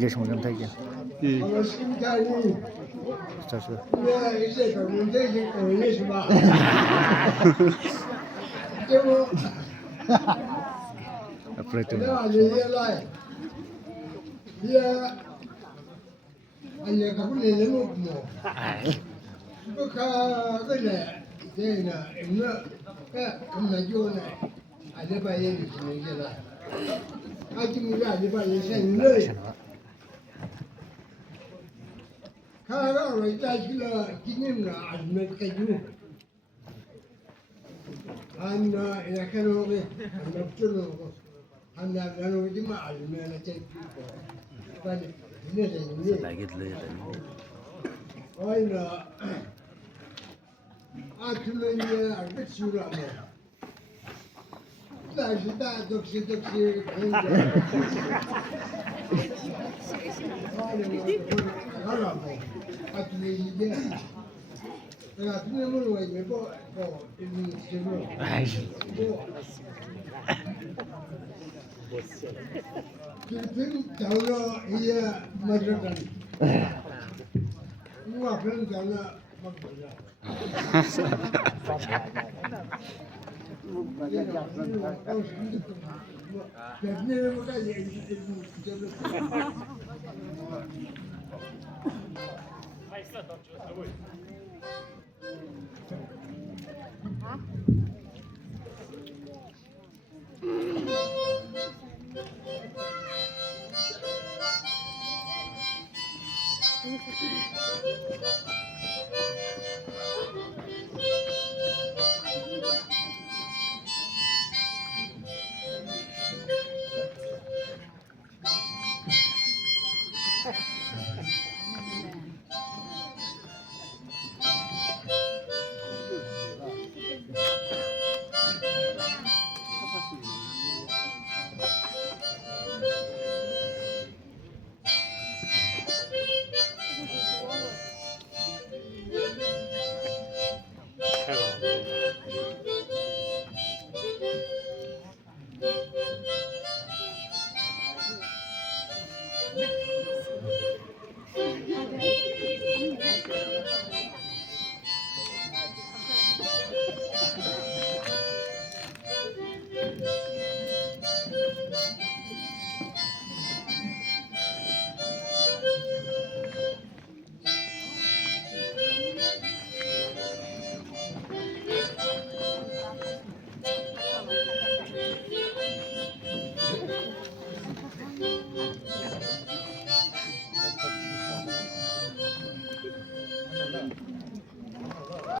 이제 정상 탈게. 스타트. 앞으로 또. 아니 그분이 너무 뭐 그래 내가 이거 그만 줘네 아니 봐야 되는 아직 뭐야 아니 봐야 되는 가라로 이따지라 기념나 아니면 가지고 안나 이렇게 놓고 납주로 한나 나누지 마 아니면 이제 빨리 이제 나게들 해야 돼. 어이나 아침에 알게 치우라고 다시 다 독시 가라고 아침에 이제 내가 아침에 물어봐 이제 뭐 이제 지금 아이씨. 지금 자우로 이제 맞으라고 누가 그런 자나 막 보자